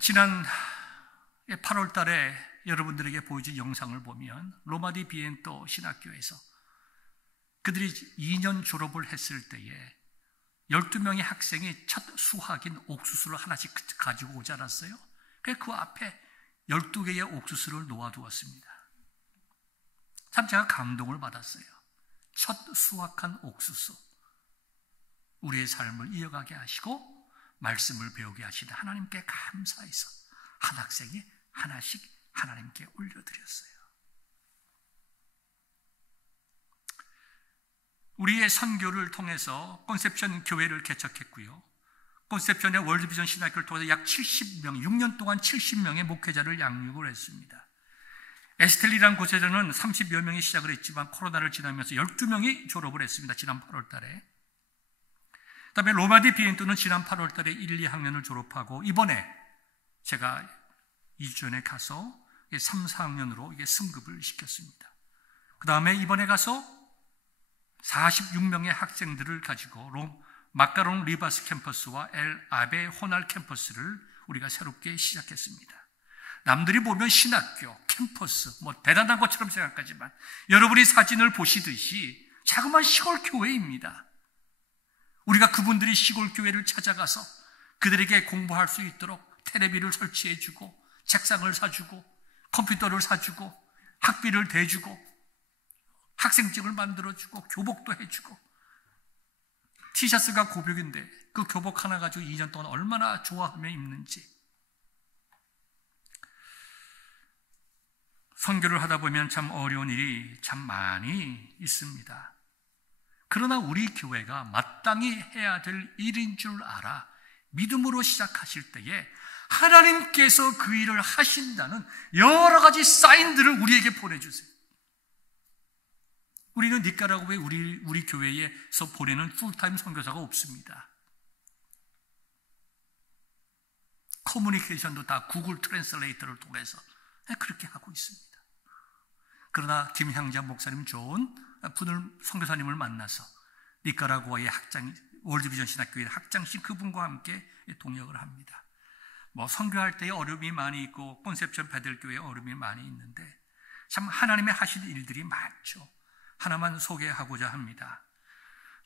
지난 8월 달에 여러분들에게 보여준 영상을 보면 로마디 비엔토 신학교에서 그들이 2년 졸업을 했을 때에 12명의 학생이 첫 수학인 옥수수를 하나씩 가지고 오지 않았어요? 그 앞에 12개의 옥수수를 놓아두었습니다. 참 제가 감동을 받았어요. 첫 수확한 옥수수, 우리의 삶을 이어가게 하시고 말씀을 배우게 하시는 하나님께 감사해서 한 학생이 하나씩 하나님께 올려드렸어요. 우리의 선교를 통해서 콘셉션 교회를 개척했고요. 콘셉션의 월드비전 신학교를 통해서 약 70명, 6년 동안 70명의 목회자를 양육을 했습니다. 에스텔리라는 곳에서는 30여 명이 시작을 했지만 코로나를 지나면서 12명이 졸업을 했습니다. 지난 8월 달에. 그다음에 로마디 비엔토는 지난 8월 달에 1, 2학년을 졸업하고 이번에 제가 2주 전에 가서 3, 4학년으로 승급을 시켰습니다. 그 다음에 이번에 가서 46명의 학생들을 가지고 마카롱 리바스 캠퍼스와 엘 아베 호날 캠퍼스를 우리가 새롭게 시작했습니다. 남들이 보면 신학교, 캠퍼스, 대단한 것처럼 생각하지만 여러분이 사진을 보시듯이 자그마한 시골 교회입니다. 우리가 그분들이 시골 교회를 찾아가서 그들에게 공부할 수 있도록 테레비를 설치해주고 책상을 사주고 컴퓨터를 사주고 학비를 대주고 학생증을 만들어주고 교복도 해주고, 티셔츠가 고백인데 그 교복 하나 가지고 2년 동안 얼마나 좋아하며 입는지. 선교를 하다 보면 참 어려운 일이 참 많이 있습니다. 그러나 우리 교회가 마땅히 해야 될 일인 줄 알아 믿음으로 시작하실 때에 하나님께서 그 일을 하신다는 여러 가지 사인들을 우리에게 보내주세요. 우리는 니카라과에 우리 교회에서 보내는 풀타임 선교사가 없습니다. 커뮤니케이션도 다 구글 트랜슬레이터를 통해서 그렇게 하고 있습니다. 그러나 김향자 목사님 좋은 분을 선교사님을 만나서 니카라과의 월드비전 신학교의 학장신 그분과 함께 동역을 합니다. 선교할 때의 어려움이 많이 있고 콘셉션 베들교회에 어려움이 많이 있는데 참 하나님의 하실 일들이 많죠. 하나만 소개하고자 합니다.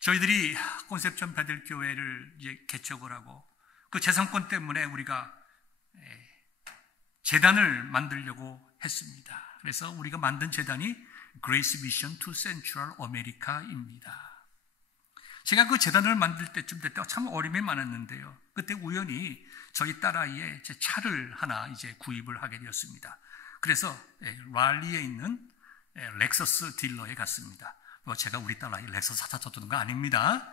저희들이 콘셉션 베들교회를 이제 개척을 하고 그 재산권 때문에 우리가 재단을 만들려고 했습니다. 그래서 우리가 만든 재단이 Grace Mission to Central America입니다. 제가 그 재단을 만들 때쯤 됐다 참 어려움이 많았는데요. 그때 우연히 저희 딸아이의 제 차를 하나 이제 구입을 하게 되었습니다. 그래서 랄리에 있는 렉서스 딜러에 갔습니다. 제가 우리 딸아이 렉서스 사다 줬던 거 아닙니다.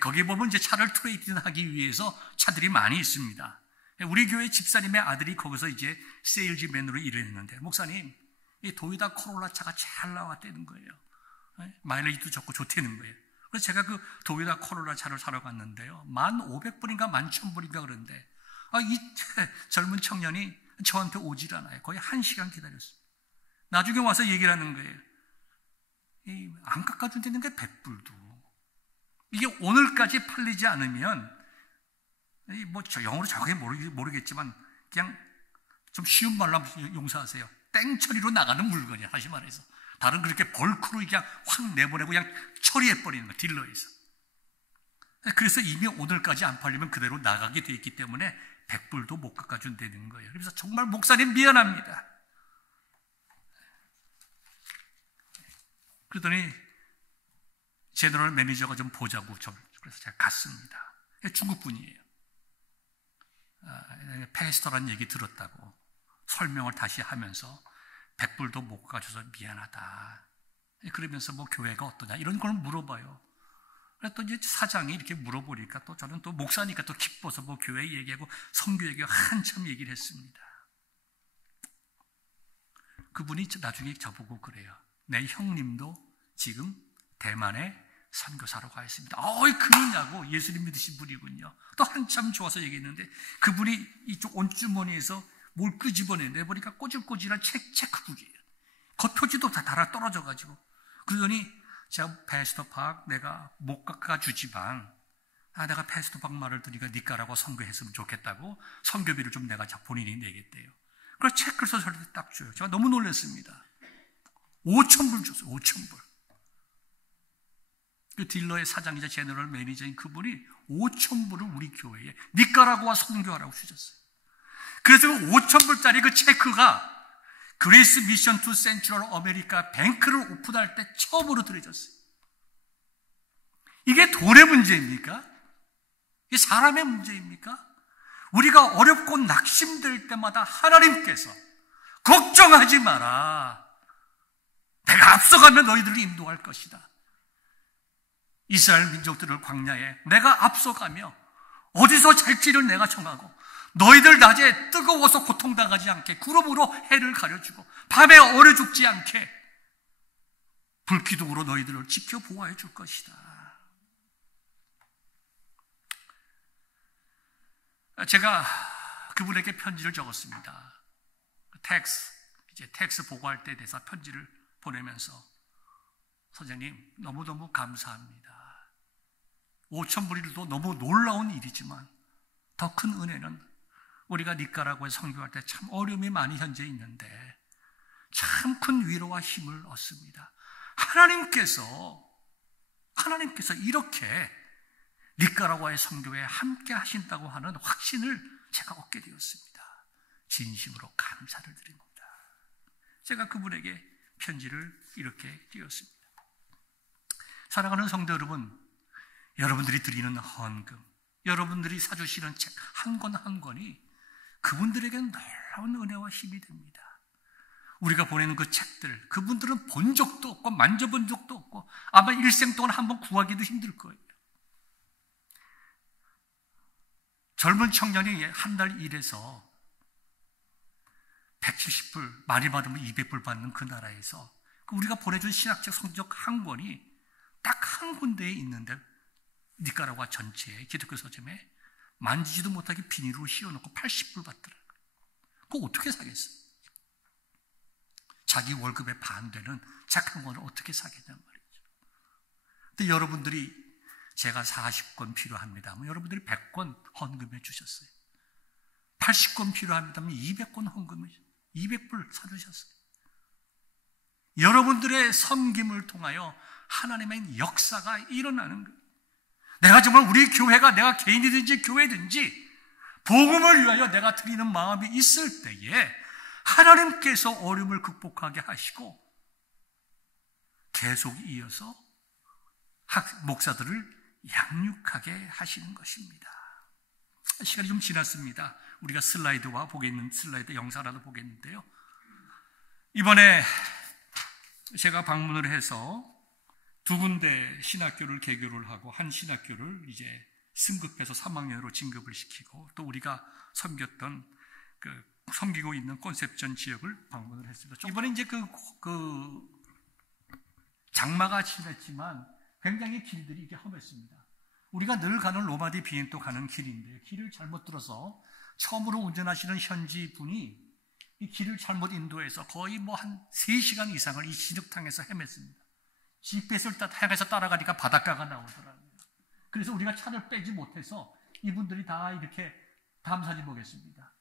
거기 보면 이제 차를 트레이딩하기 위해서 차들이 많이 있습니다. 우리 교회 집사님의 아들이 거기서 이제 세일즈맨으로 일을 했는데, 목사님, 이 도요타 코롤라 차가 잘 나왔다는 거예요. 마일리지도 좋고 좋다는 거예요. 그래서 제가 그 도요타 코롤라 차를 사러 갔는데요. 1,500불인가 11,000불인가 그런데, 이 젊은 청년이 저한테 오질 않아요. 거의 1시간 기다렸어요. 나중에 와서 얘기를 하는 거예요. 안 깎아준다는 게 100불도. 이게 오늘까지 팔리지 않으면, 영어로 정확히 모르겠지만, 그냥 좀 쉬운 말로 용서하세요. 땡처리로 나가는 물건이야, 다시 말해서. 다른 그렇게 벌크로 그냥 확 내보내고 그냥 처리해버리는 거야, 딜러에서. 그래서 이미 오늘까지 안 팔리면 그대로 나가게 돼 있기 때문에 100불도 못 깎아준다는 거예요. 그래서 정말 목사님 미안합니다. 그러더니 제너럴 매니저가 좀 보자고 그래서 제가 갔습니다. 중국 분이에요. 패스터란 얘기 들었다고 설명을 다시 하면서 100불도 못 가져서 미안하다. 그러면서 교회가 어떠냐 이런 걸 물어봐요. 또 이제 사장이 이렇게 물어보니까 또 저는 또 목사니까 또 기뻐서 교회 얘기하고 선교 얘기하고 한참 얘기를 했습니다. 그분이 나중에 저보고 그래요. 내 형님도 지금 대만에 선교사로 가 있습니다. 그러냐고. 예수님 믿으신 분이군요. 또 한참 좋아서 얘기했는데 그분이 이쪽 온주머니에서 뭘 끄집어내 내보니까 꼬질꼬질한 체크북이에요. 겉표지도 다 달아 떨어져가지고. 그러더니 제가 패스터 박 내가 못 깎아주지만 내가 패스터 박 말을 들으니까 니까라고 선교했으면 좋겠다고 선교비를 좀 내가 본인이 내겠대요. 그래서 체크를 써서 저한테 딱 줘요. 제가 너무 놀랐습니다. 5,000불 줬어요. 5,000불. 그 딜러의 사장이자 제너럴 매니저인 그분이 5,000불을 우리 교회에 니까라고와 선교하라고 주셨어요. 그래서 5,000불짜리 그 체크가 그레이스 미션 투 센트럴 아메리카 뱅크를 오픈할 때 처음으로 들어졌어요. 이게 돈의 문제입니까? 이게 사람의 문제입니까? 우리가 어렵고 낙심될 때마다 하나님께서 걱정하지 마라. 내가 앞서가면 너희들을 인도할 것이다. 이스라엘 민족들을 광야에 내가 앞서가며 어디서 잘지를 내가 정하고 너희들 낮에 뜨거워서 고통당하지 않게 구름으로 해를 가려주고 밤에 얼어 죽지 않게 불기둥으로 너희들을 지켜 보호해 줄 것이다. 제가 그분에게 편지를 적었습니다. 텍스 보고할 때에 대해서 편지를 보내면서 선생님 너무너무 감사합니다. 5,000불이도 너무 놀라운 일이지만 더 큰 은혜는 우리가 니까라과에 선교할 때 참 어려움이 많이 현재 있는데 참 큰 위로와 힘을 얻습니다. 하나님께서 이렇게 니까라과의 선교에 함께 하신다고 하는 확신을 제가 얻게 되었습니다. 진심으로 감사를 드립니다. 제가 그분에게 편지를 이렇게 띄웠습니다. 사랑하는 성도 여러분, 여러분들이 드리는 헌금, 여러분들이 사주시는 책 한 권 한 권이 그분들에게는 놀라운 은혜와 힘이 됩니다. 우리가 보내는 그 책들, 그분들은 본 적도 없고 만져본 적도 없고 아마 일생 동안 한번 구하기도 힘들 거예요. 젊은 청년이 한 달 일해서 170불, 많이 받으면 200불 받는 그 나라에서 우리가 보내준 신학책 성적 한 권이 딱 한 군데에 있는데 니까라과 전체에 기독교 서점에 만지지도 못하게 비닐로 씌워놓고 80불 받더라고요. 그거 어떻게 사겠어요? 자기 월급의 반 되는 책 한 권을 어떻게 사겠냔 말이죠. 근데 여러분들이 제가 40권 필요합니다. 여러분들이 100권 헌금해 주셨어요. 80권 필요합니다면 200권 헌금을 200불 사주셨어요. 여러분들의 섬김을 통하여 하나님의 역사가 일어나는 거예요. 내가 정말 우리 교회가 내가 개인이든지 교회든지 복음을 위하여 내가 드리는 마음이 있을 때에 하나님께서 어려움을 극복하게 하시고 계속 이어서 목사들을 양육하게 하시는 것입니다. 시간이 좀 지났습니다. 우리가 슬라이드와 보겠는 슬라이드 영상이라도 보겠는데요. 이번에 제가 방문을 해서 두 군데 신학교를 개교를 하고 한 신학교를 이제 승급해서 3학년으로 진급을 시키고 또 우리가 섬겼던 섬기고 있는 콘셉션 지역을 방문을 했습니다. 이번에 이제 장마가 지났지만 굉장히 길들이 이게 험했습니다. 우리가 늘 가는 로마디 비엔토 가는 길인데 길을 잘못 들어서 처음으로 운전하시는 현지 분이 이 길을 잘못 인도해서 거의 한 3시간 이상을 이 진흙탕에서 헤맸습니다. GPS를 향해서 따라가니까 바닷가가 나오더라고요. 그래서 우리가 차를 빼지 못해서 이분들이 다 이렇게 다음 사진 보겠습니다.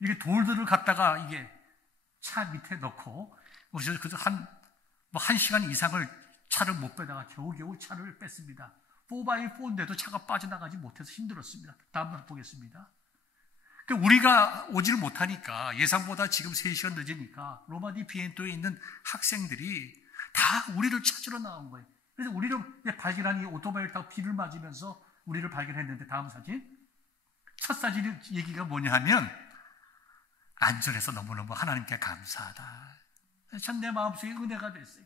이렇게 돌들을 갖다가 이게 차 밑에 넣고 그래서 한 시간 이상을 차를 못 빼다가 겨우겨우 차를 뺐습니다. 4x4인데도 차가 빠져나가지 못해서 힘들었습니다. 다음 번 보겠습니다. 우리가 오지를 못하니까 예상보다 지금 3시간 늦으니까 로마디 비엔토에 있는 학생들이 다 우리를 찾으러 나온 거예요. 그래서 우리를 발견한 이 오토바이를 타고 비를 맞으면서 우리를 발견했는데 다음 사진. 첫 사진 얘기가 뭐냐 하면 안전해서 너무너무 하나님께 감사하다. 참 내 마음속에 은혜가 됐어요.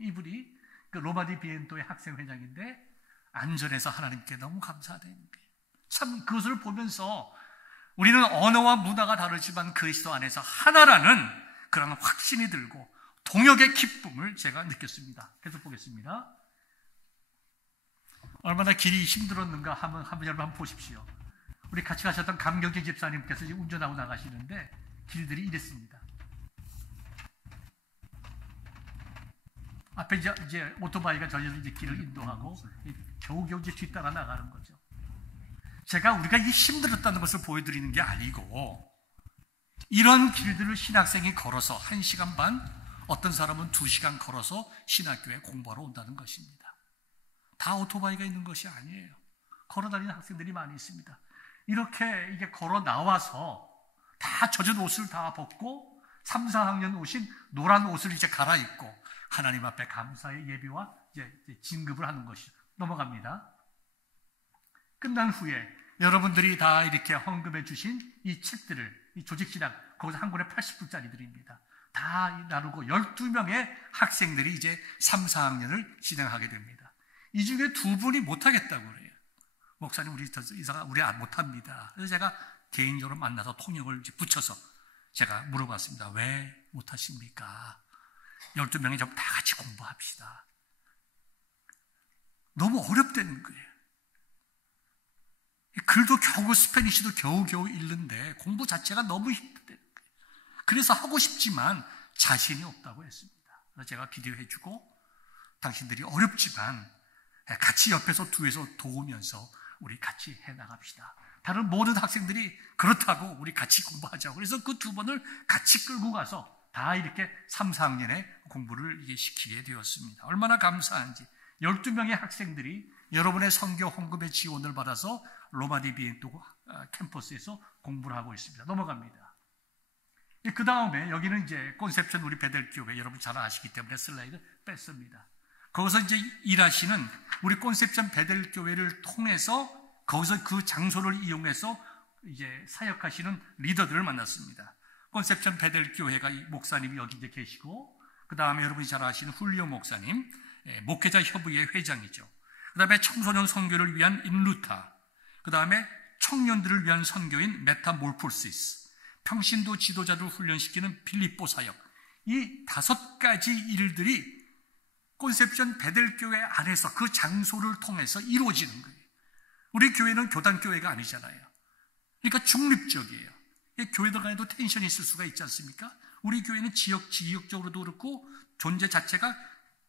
이분이 로마디 비엔토의 학생회장인데 안전해서 하나님께 너무 감사하다는 거예요. 참 그것을 보면서 우리는 언어와 문화가 다르지만 그리스도 안에서 하나라는 그런 확신이 들고 동역의 기쁨을 제가 느꼈습니다. 계속 보겠습니다. 얼마나 길이 힘들었는가 한번 보십시오. 우리 같이 가셨던 감경진 집사님께서 이제 운전하고 나가시는데 길들이 이랬습니다. 앞에 이제 오토바이가 저희를 이제 길을 인도하고 겨우겨우 이제 뒤따라 나가는 거죠. 우리가 이게 힘들었다는 것을 보여드리는 게 아니고 이런 길들을 신학생이 걸어서 1시간 반, 어떤 사람은 2시간 걸어서 신학교에 공부하러 온다는 것입니다. 다 오토바이가 있는 것이 아니에요. 걸어다니는 학생들이 많이 있습니다. 이렇게 이게 걸어 나와서 다 젖은 옷을 다 벗고 3, 4학년 오신 노란 옷을 이제 갈아입고 하나님 앞에 감사의 예배와 이제 진급을 하는 것이 넘어갑니다. 끝난 후에 여러분들이 다 이렇게 헌금해 주신 이 책들을 이 조직신학 거기서 한 권에 80불짜리들입니다. 다 나누고 12명의 학생들이 이제 3, 4학년을 진행하게 됩니다. 이 중에 2분이 못하겠다고 그래요. 목사님 우리 못합니다. 그래서 제가 개인적으로 만나서 통역을 이제 붙여서 제가 물어봤습니다. 왜 못하십니까? 12명이 좀 다 같이 공부합시다. 너무 어렵다는 거예요. 글도 겨우 스페니쉬도 겨우겨우 읽는데 공부 자체가 너무 힘들다는 거예요. 그래서 하고 싶지만 자신이 없다고 했습니다. 그래서 제가 기도해주고 당신들이 어렵지만 같이 옆에서 뒤에서 도우면서 우리 같이 해나갑시다. 다른 모든 학생들이 그렇다고 우리 같이 공부하자고. 그래서 그 2번을 같이 끌고 가서 다 이렇게 3, 4학년에 공부를 이게 시키게 되었습니다. 얼마나 감사한지. 12명의 학생들이 여러분의 선교 헌금의 지원을 받아서 로마디 비엔토 캠퍼스에서 공부를 하고 있습니다. 넘어갑니다. 그 다음에 여기는 이제 콘셉션 우리 베델교회 여러분 잘 아시기 때문에 슬라이드 뺐습니다. 거기서 이제 일하시는 우리 콘셉션 베델교회를 통해서 거기서 그 장소를 이용해서 이제 사역하시는 리더들을 만났습니다. 콘셉션 베델교회가 목사님이 여기 이제 계시고, 그 다음에 여러분이 잘 아시는 훌리오 목사님, 목회자 협의회 회장이죠. 그 다음에 청소년 선교를 위한 인루타, 그 다음에 청년들을 위한 선교인 메타몰포시스, 평신도 지도자를 훈련시키는 빌립보 사역, 이 5가지 일들이 콘셉션 베델교회 안에서 그 장소를 통해서 이루어지는 거예요. 우리 교회는 교단교회가 아니잖아요. 그러니까 중립적이에요. 교회들 간에도 텐션이 있을 수가 있지 않습니까? 우리 교회는 지역적으로도 그렇고 존재 자체가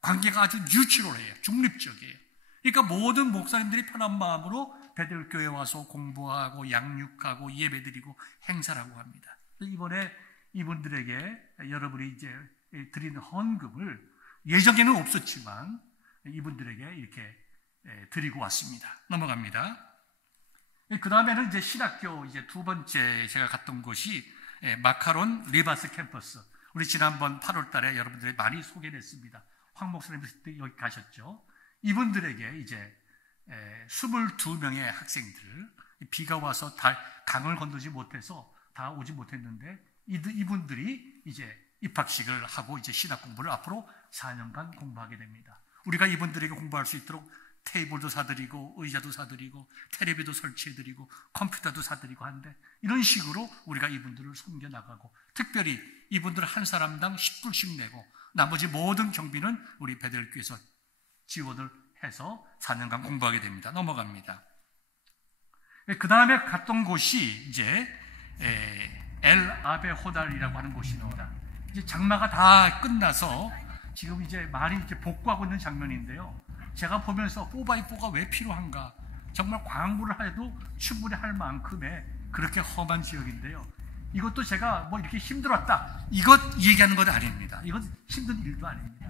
관계가 아주 뉴트럴해요. 중립적이에요. 그러니까 모든 목사님들이 편한 마음으로 베들교회 와서 공부하고 양육하고 예배드리고 행사라고 합니다. 이번에 이분들에게 여러분이 이제 드리는 헌금을 예정에는 없었지만 이분들에게 이렇게 드리고 왔습니다. 넘어갑니다. 그 다음에는 이제 신학교 이제 두 번째 제가 갔던 곳이 마카론 리바스 캠퍼스. 우리 지난번 8월 달에 여러분들이 많이 소개했습니다. 황 목사님 여기 가셨죠. 이분들에게 이제 22명의 학생들, 비가 와서 강을 건너지 못해서 다 오지 못했는데 이분들이 이제 입학식을 하고 이제 신학 공부를 앞으로 4년간 공부하게 됩니다. 우리가 이분들에게 공부할 수 있도록 테이블도 사드리고 의자도 사드리고 텔레비도 설치해드리고 컴퓨터도 사드리고 하는데 이런 식으로 우리가 이분들을 섬겨나가고 특별히 이분들 한 사람당 10불씩 내고 나머지 모든 경비는 우리 베들교회에서 지원을 해서 4년간 공부하게 됩니다. 넘어갑니다. 그 다음에 갔던 곳이 이제 엘 아베 호달이라고 하는 곳입니다. 이제 장마가 다 끝나서 지금 이제 말이 이제 복구하고 있는 장면인데요. 제가 보면서 4x4가 왜 필요한가? 정말 광고를 해도 충분히 할 만큼의 그렇게 험한 지역인데요. 이것도 제가 뭐 이렇게 힘들었다. 이것 얘기하는 건 아닙니다. 이건 힘든 일도 아닙니다.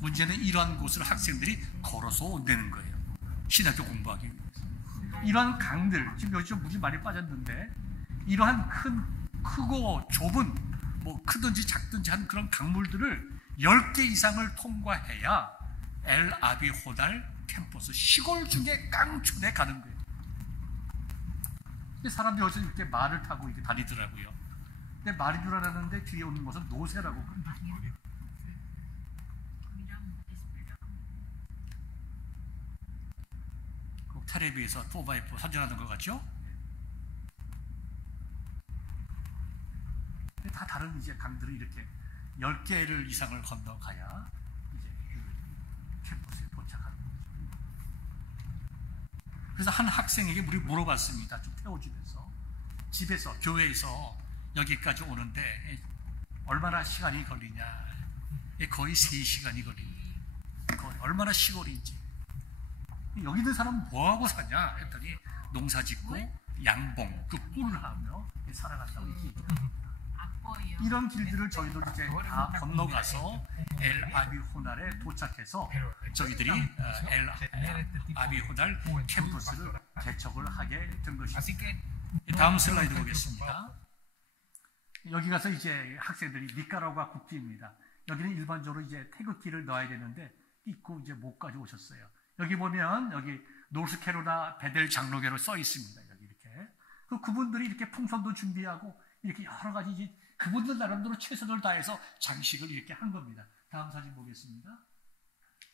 문제는 이러한 곳을 학생들이 걸어서 온다는 거예요. 신학교 공부하기 위해서. 이러한 강들, 지금 요즘 물이 많이 빠졌는데 이러한 크고 좁은 뭐 크든지 작든지 하는 그런 강물들을 10개 이상을 통과해야 엘 아비 호달 캠퍼스 시골 중에 깡촌에 가는 거예요. 근데 사람들이 여기서 이렇게 말을 타고 이렇게 다니더라고요. 근데 말인 줄 알았는데 뒤에 오는 것은 노새라고. 그 텔레비에서 4x4 선전하는 것 같죠? 근데 다 다른 이제 강들을 이렇게 10개를 이상을 건너가야 이제 그 캠퍼스에 도착하는 거죠. 그래서 한 학생에게 우리 물어봤습니다. 좀 태워주면서. 집에서, 교회에서 여기까지 오는데 얼마나 시간이 걸리냐. 거의 3시간이 걸립니다. 거의 얼마나 시골인지. 여기 있는 사람은 뭐하고 사냐 했더니 농사 짓고 양봉, 그 꿀을 하며 살아간다고 얘기합니다. 이런 길들을 저희도 이제 다 건너가서 엘 아비 호달에 도착해서 저희들이 엘 아비 호달 캠퍼스를 개척을 하게 된 것입니다. 다음 슬라이드 보겠습니다. 여기 가서 이제 학생들이 니카라과 국기입니다. 여기는 일반적으로 이제 태극기를 넣어야 되는데 입고 이제 못 가져오셨어요. 여기 보면 여기 노스캐로나 베델 장로교로 써 있습니다. 여기 이렇게 그분들이 이렇게 풍선도 준비하고 이렇게 여러 가지 이제 그분들 나름대로 최선을 다해서 장식을 이렇게 한 겁니다. 다음 사진 보겠습니다.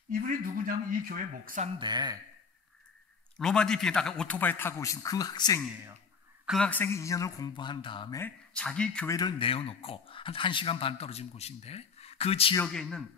이분이 누구냐면 이 교회 목사인데 로마디 비에다가 오토바이 타고 오신 그 학생이에요. 그 학생이 2년을 공부한 다음에 자기 교회를 내어놓고 한 1시간 반 떨어진 곳인데 그 지역에 있는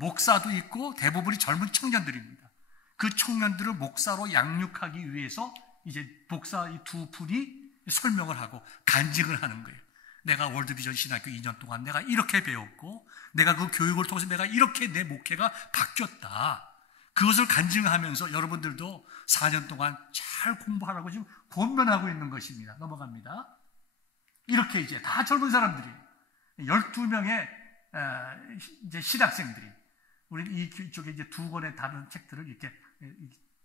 목사도 있고 대부분이 젊은 청년들입니다. 그 청년들을 목사로 양육하기 위해서 이제 목사 이 두 분이 설명을 하고 간증을 하는 거예요. 내가 월드비전 신학교 2년 동안 내가 이렇게 배웠고 내가 그 교육을 통해서 내가 이렇게 내 목회가 바뀌었다. 그것을 간증하면서 여러분들도 4년 동안 잘 공부하라고 지금 권면하고 있는 것입니다. 넘어갑니다. 이렇게 이제 다 젊은 사람들이 12명의 이제 신학생들이 우리 이쪽에 이제 두 권의 다른 책들을 이렇게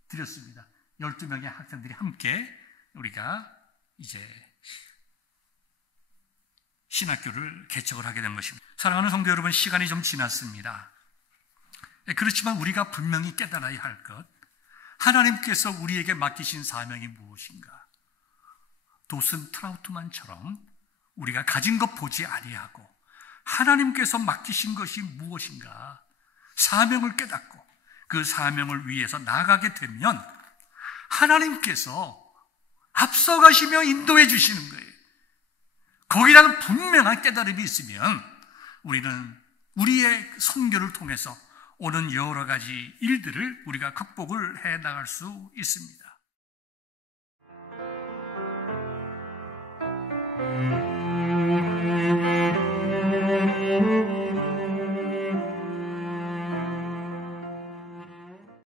드렸습니다. 12명의 학생들이 함께 우리가 이제 신학교를 개척을 하게 된 것입니다. 사랑하는 성도 여러분, 시간이 좀 지났습니다. 그렇지만 우리가 분명히 깨달아야 할 것, 하나님께서 우리에게 맡기신 사명이 무엇인가? 도슨 트라우트만처럼 우리가 가진 것 보지 아니하고 하나님께서 맡기신 것이 무엇인가? 사명을 깨닫고 그 사명을 위해서 나아가게 되면 하나님께서 앞서가시며 인도해 주시는 거예요. 거기라는 분명한 깨달음이 있으면 우리는 우리의 선교를 통해서 오는 여러 가지 일들을 우리가 극복을 해 나갈 수 있습니다.